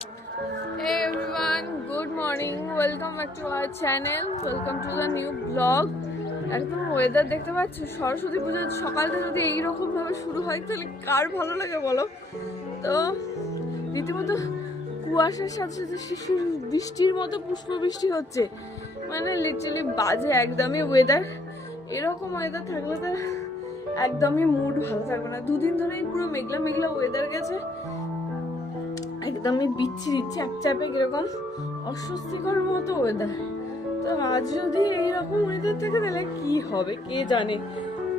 Hey everyone, good morning. Welcome back to our channel. Welcome to the new vlog. একদম weather দেখতে পাচ্ছ, সরস্বতী পুজোর সকালটা যদি এইরকম ভাবে শুরু হয় তাহলে কার ভালো লাগে বলো? তো রীতিমতো কুয়াশার সাথে সাথে শিশির বৃষ্টির মতো পুষ্প বৃষ্টি হচ্ছে, মানে লিটারালি বাজে একদমই ওয়েদার। এরকম ওয়েদার থাকলে তো একদমই মুড ভালো থাকবে না। দুদিন ধরেই পুরো মেঘলা মেঘলা ওয়েদার গেছে, একদমই বিচ্ছিরি চ্যাপচ্যাপে কিরকম অস্বস্তিকর মতো ওয়েদার। তো আজ যদি এইরকম ওয়েদার থাকে তাহলে কি হবে কে জানে।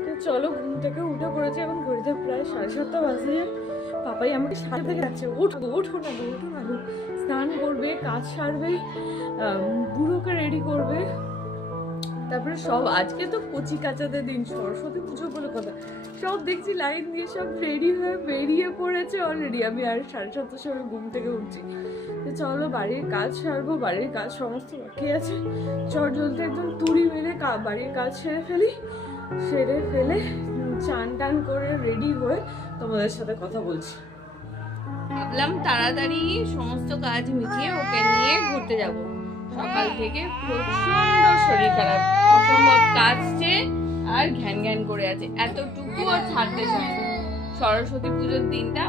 তো চলো, ঘুম থেকে উঠে পড়েছে, এখন ঘড়িতে প্রায় 7:30 বাজে। পাপাই আমাকে সাথে থেকে যাচ্ছে, ওঠো ওঠো না গো, ওঠো না গো। স্নান করবে, কাজ সারবে, বুড়োকে রেডি করবে, তারপরে সব আজকে তো কচি কাচাদের দিন, সরস্বতী পুজো বলে কথা। সব দেখছি লাইন দিয়ে সব রেডি হয়ে বেরিয়ে পড়েছে অলরেডি। আমি আর 7:30 সময় ঘুম থেকে উঠছি। তো চলো বাড়ির কাজ সারবো, বাড়ির কাজ সমস্ত বাকি আছে। চট জলদি একদম তুড়ি মেরে বাড়ির কাজ সেরে ফেলি, সেরে ফেলে চান টান করে রেডি হয়ে তোমাদের সাথে কথা বলছি। ভাবলাম তাড়াতাড়ি সমস্ত কাজ মিটিয়ে ওকে নিয়ে ঘুরতে যাবো। সকাল থেকে প্রচন্ড শরীর খারাপ, অসম্ভব কাজছে আর ঘ্যান ঘ্যান করে আছে, এতটুকু আর ছাড়তে চায় না। সরস্বতী পুজোর দিনটা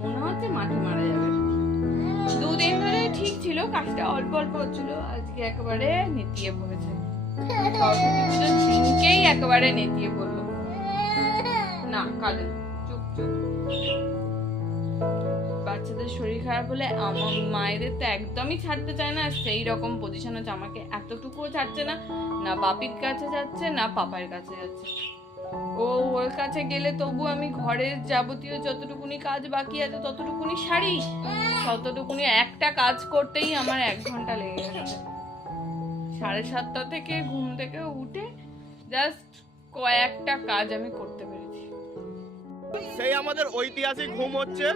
মনে হচ্ছে মাঠে মারা যাবে। দুদিন ধরে ঠিক ছিল, কাজটা অল্প অল্প হচ্ছিল, আজকে একেবারে নেতিয়ে পড়েছে। সরস্বতী পুজোর দিনকেই একেবারে নেতিয়ে পড়লো। না কাঁদে, চুপ চুপ। বাচ্চাদের শরীর খারাপ হলে আমার মায়েদের তো একদমই ছাড়তে চায় না, সেই রকম পজিশন হচ্ছে। আমাকে এতটুকুও ছাড়ছে না, না বাপির কাছে যাচ্ছে না পাপার কাছে যাচ্ছে। ওর কাছে গেলে তবু আমি ঘরের যাবতীয় যতটুকুনি কাজ বাকি আছে ততটুকুনি সারি, ততটুকুনি একটা কাজ করতেই আমার 1 ঘন্টা লেগে গেছে। 7:30 থেকে ঘুম থেকে উঠে জাস্ট কয়েকটা কাজ আমি করতে পেরেছি। সেই আমাদের ঐতিহাসিক ঘুম হচ্ছে।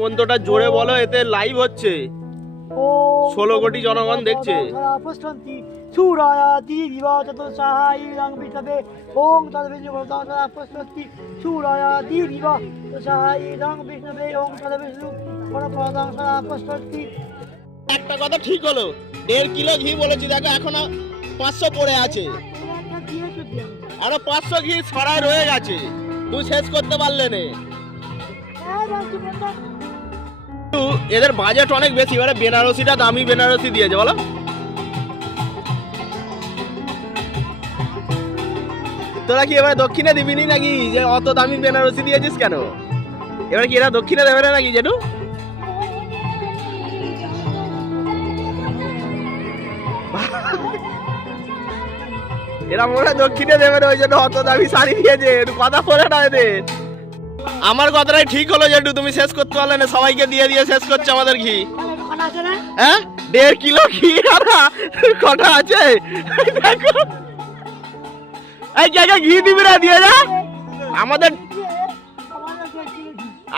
মন্ত্রটা জোরে বলো, এতে লাইভ হচ্ছে, 16 কোটি জনগণ দেখছে। একটা কথা ঠিক হলো, 1.5 কিলো ঘি বলেছি, দেখো এখনো 500 পড়ে আছে, আরো 500 ঘি ছড়ায় রয়ে গেছে, তুই শেষ করতে পারলে না। এদের বাজেট অনেক বেশি, এবারে বেনারসিটা দামি বেনারসি দিয়েছে বলো। তোরা কি এবারে দক্ষিণে দিবি নি নাকি, যে অত দামি বেনারসি দিয়েছিস কেন? এবারে কি এরা দক্ষিণে দেবে না নাকি জেঠু? এরা মনে হয় দক্ষিণে দেবে না, ওই জন্য অত দামি শাড়ি দিয়েছে। কথা বলে না এদের। আমার কথাটাই ঠিক হলো জেঠু, তুমি শেষ করতে পারলে না, সবাইকে দিয়ে দিয়ে শেষ করছে আমাদের ঘি। হ্যাঁ 1.5 কিলো ঘি কটা আছে দেখো। এই জায়গায় ঘি দিবি না, দিয়ে যা। আমাদের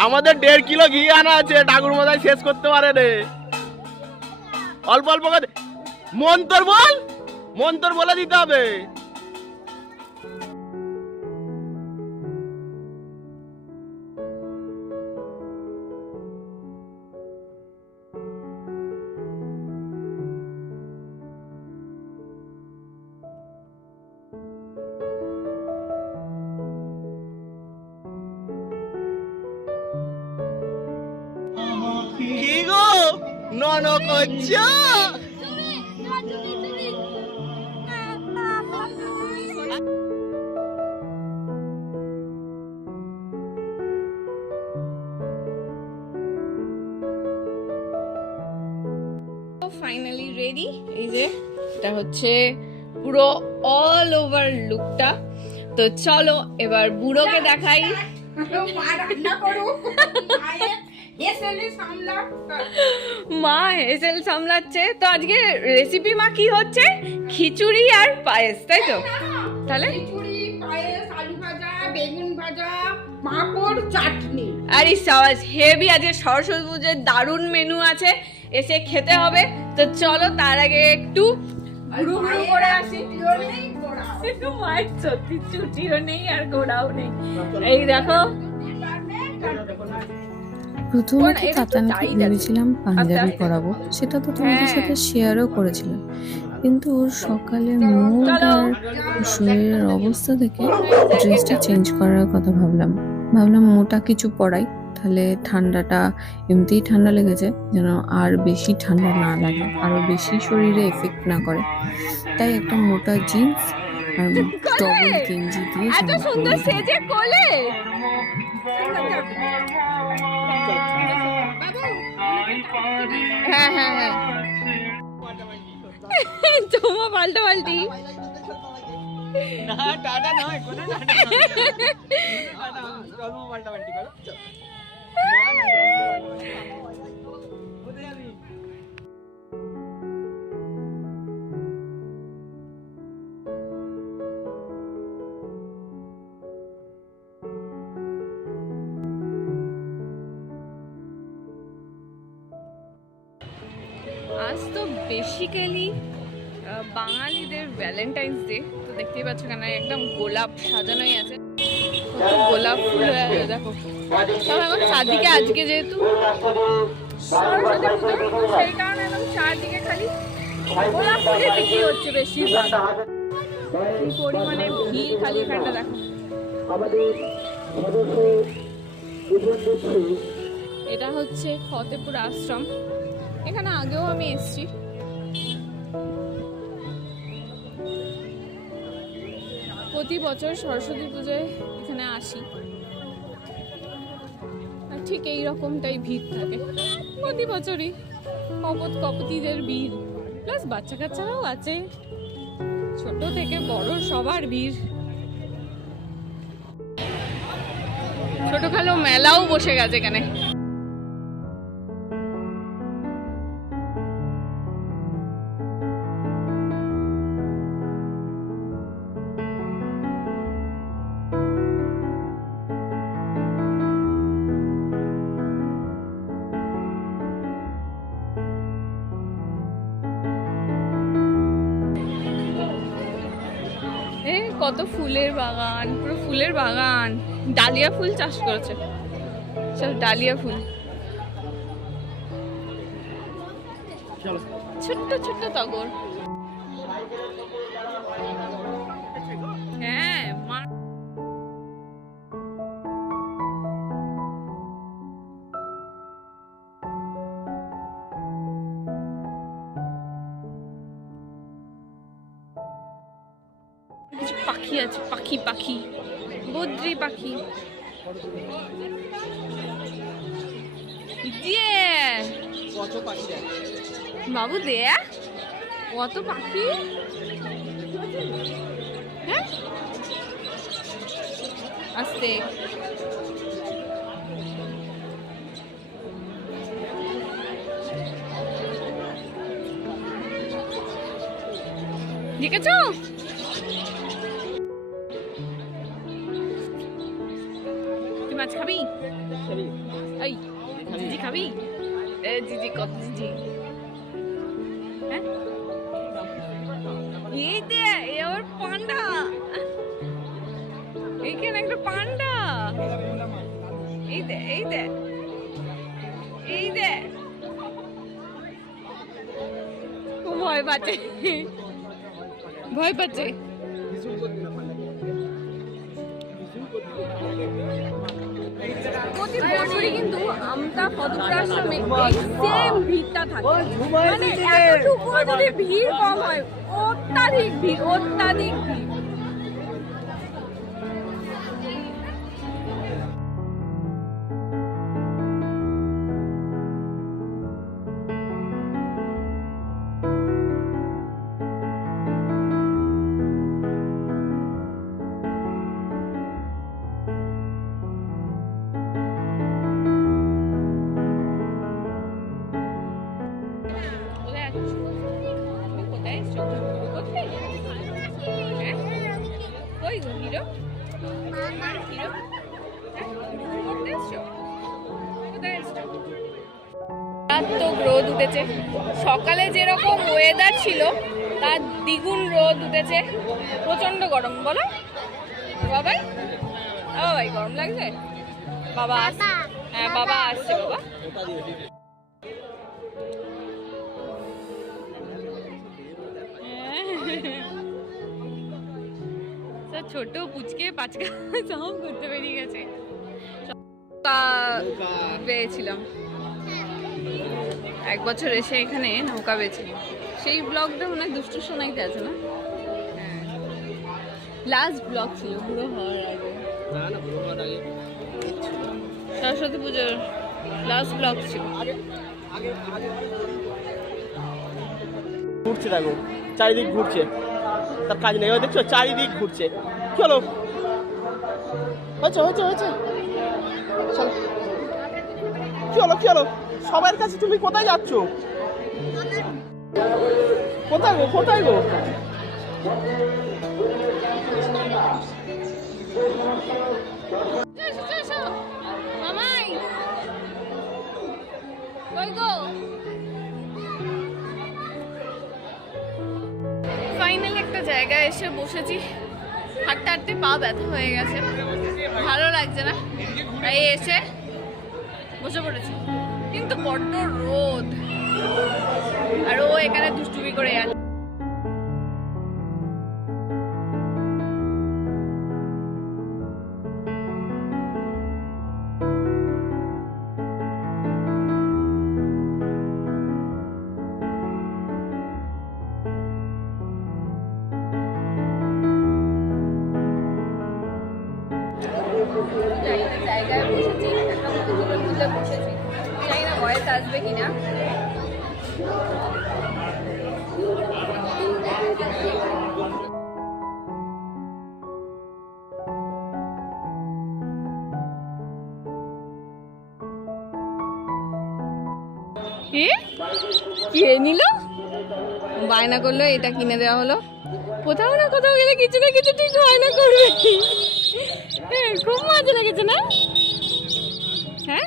1.5 কিলো ঘি আনা আছে, ঠাকুর মশাই শেষ করতে পারে রে। অল্প অল্প করে মন্তর বল, মন্তর বলে দিতে হবে। কি গো নন করছো? Finally ready. এই যে এটা হচ্ছে পুরো অল ওভার লুকটা। তো চলো এবার বুড়োকে দেখাই। মা হেসেল সামলাচ্ছে। তো আজকে রেসিপি মা কি হচ্ছে? খিচুড়ি আর পায়েস, তাই তো? তাহলে খিচুড়ি, পায়েস, আলু ভাজা, বেগুন ভাজা, পাঁপড়, চাটনি। আরে সাবাস, হেভি। আজকে সরস্বতী পুজোর দারুণ মেনু আছে, এসে খেতে হবে। তো চলো তার আগে একটু ঘুরু ঘুরু করে আসি। মায়ের সত্যি চুটিও নেই আর গোড়াও নেই। এই দেখো, প্রথমে তো তাতানকে ভেবেছিলাম পাঞ্জাবি পরাবো, সেটা তো তোমাদের সাথে শেয়ারও করেছিলাম, কিন্তু ওর সকালের মুড আর ওর শরীরের অবস্থা থেকে ড্রেসটা চেঞ্জ করার কথা ভাবলাম মোটা কিছু পরাই, তাহলে ঠান্ডাটা, এমনিতেই ঠান্ডা লেগেছে, যেন আর বেশি ঠান্ডা না লাগে, আরো বেশি শরীরে এফেক্ট না করে। তাই একটা মোটা জিন্স আর ডবল গেঞ্জি দিয়ে এত সুন্দর সেজে কোলে। হ্যাঁ হ্যাঁ হ্যাঁ, তোমার পাল্টা পাল্টি। আজ তো বেসিক্যালি বাঙালিদের ভ্যালেন্টাইন্স ডে। তো দেখতেই পাচ্ছ কেন একদম গোলাপ সাজানোই আছে, কত গোলাপ ফুল দেখো। সব এখন চারদিকে, আজকে যেহেতু সরস্বতী পুজো সেই কারণে একদম চারদিকে খালি গোলাপ ফুলের বিক্রি হচ্ছে বেশিরভাগ। কি পরিমাণে ভিড় খালি এখানটা দেখো। এটা হচ্ছে ফতেপুর আশ্রম, এখানে আগেও আমি এসেছি। প্রতি বছর সরস্বতী পুজোয় এখানে আসি, আর ঠিক এই রকমটাই ভিড় থাকে প্রতি বছরই। কপতিদের ভিড়, প্লাস বাচ্চা কাচ্চারাও আছে, ছোট থেকে বড় সবার ভিড়। ছোটখাটো মেলাও বসে গেছে এখানে। কত ফুলের বাগান, পুরো ফুলের বাগান। ডালিয়া ফুল চাষ করেছে, সব ডালিয়া ফুল, ছোট্ট ছোট্ট টগর। হ্যাঁ কিছু পাখি আছে, পাখি পাখি, বদ্রি পাখি। বাবু দে কত পাখি। হ্যাঁ আস্তে, দেখেছো? মাছ খাবি? এই জিজি খাবি? এ জিজি কত জিজি। হ্যাঁ এই দে, এ ওর পান্ডা, এইখানে একটা পান্ডা। এই দে এই দে এই দে। ও ভয় পাচ্ছে, ভয় পাচ্ছে। প্রতি বছরই কিন্তু আমতা ফতেপুর আশ্রমে এই সেম ভিড়টা থাকে, মানে এতটুকু যদি ভিড় কম হয়, অত্যাধিক ভিড়, অত্যাধিক ভিড়। তুমি কোথায় এসছো? ঘুরঘুর করতে? হ্যাঁ? কই গো হিরো? হিরো? হ্যাঁ? ঘুরঘুর করতে এসছো? কোথায় এসছো? মারাত্মক রোদ উঠেছে। সকালে যেরকম ওয়েদার ছিল তার দ্বিগুণ রোদ উঠেছে। প্রচন্ড গরম, বলো বাবাই। বাবাই গরম লাগছে? বাবা আসছে। হ্যাঁ বাবা আসছে। বাবা ছোট পুচকে পাচকা সব ঘুরতে বেরিয়ে গেছে। পেয়েছিলাম এক বছর এসে এখানে নৌকা বেয়েছিলাম। সেই ব্লগটা মনে হয় দুষ্টু সোনাইতে আছে না? হ্যাঁ, লাস্ট ব্লগ ছিল বুড়ো হওয়ার আগে। সরস্বতী পুজোর লাস্ট ব্লগ ছিল। ঘুরছে, দেখো চারিদিক ঘুরছে, তার কাজ নেই। দেখছো চারিদিক ঘুরছে। চলো হচ্ছে হচ্ছে হচ্ছে, চলো চলো চলো। সবার কাছে তুমি কোথায় যাচ্ছ? কোথায় গো, কোথায় গো? মামাই কই গো? ফাইনালি একটা জায়গায় এসে বসেছি। হাঁটতে হাঁটতে পা ব্যথা হয়ে গেছে, ভালো লাগছে না, তাই এসে বসে পড়েছি। কিন্তু বড্ড রোদ, আর ও এখানে দুষ্টুমি করে আছে। জায়গায় বসেছি, একটা মন্দিরের মধ্যে বসেছি। জানি না ভয়েস আসবে কিনা। কে নিল? বায়না করলো, এটা কিনে দেওয়া হলো। কোথাও না কোথাও গেলে কিছু না কিছু ঠিক বায়না করবে। খুব মজা লেগেছে না? হ্যাঁ,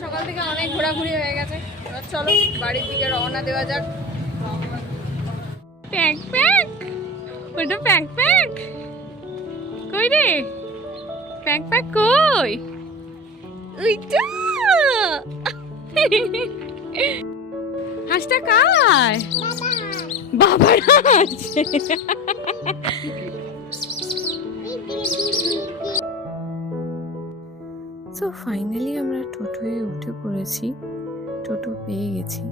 সকাল থেকে অনেক ঘোরাঘুরি হয়ে গেছে। এবার চলো বাড়ির দিকে রওনা দেওয়া যাক। প্যাক প্যাক, ওটা প্যাক প্যাক কই রে? প্যাক প্যাক কই? ওইটা হাঁসটা কার? বাবার হাঁস। তো ফাইনালি আমরা টোটোয় উঠে পড়েছি, টোটো পেয়ে গেছি।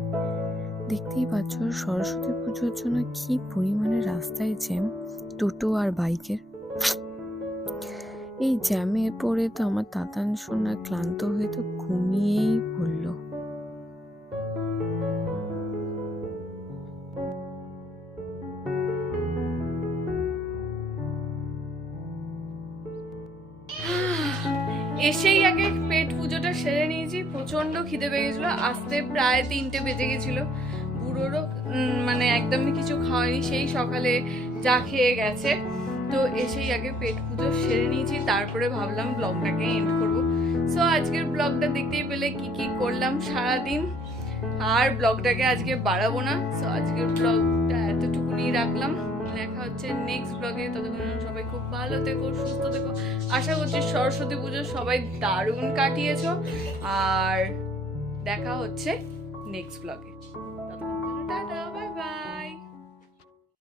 দেখতেই পাচ্ছ সরস্বতী পুজোর জন্য কি পরিমাণে রাস্তায় জ্যাম টোটো আর বাইকের। এই জ্যামে পড়ে তো আমার তাতান সোনা ক্লান্ত হয়ে তো ঘুমিয়েই পড়লো। এসেই আগে পেট পুজোটা সেরে নিয়েছি। প্রচন্ড খিদে পেয়ে গেছিলো, আসতে প্রায় 3টে বেজে গেছিলো। বুড়োরও মানে একদমই কিছু খাওয়ানি, সেই সকালে যা খেয়ে গেছে। তো এসেই আগে পেট পুজো সেরে নিয়েছি, তারপরে ভাবলাম ব্লগটাকে এন্ড করবো। সো আজকের ব্লগটা দেখতেই পেলে কি কি করলাম সারাদিন, আর ব্লগটাকে আজকে বাড়াবো না। সো আজকের ব্লগটা এতটুকুনি রাখলাম। দেখা হচ্ছে নেক্সট ব্লগে। ততক্ষণ সবাই খুব ভালো থেকো, সুস্থ থেকো। আশা করছি সরস্বতী পুজো সবাই দারুণ কাটিয়েছো, আর দেখা হচ্ছে নেক্সট ব্লগে। ততক্ষণ টাটা, বাই।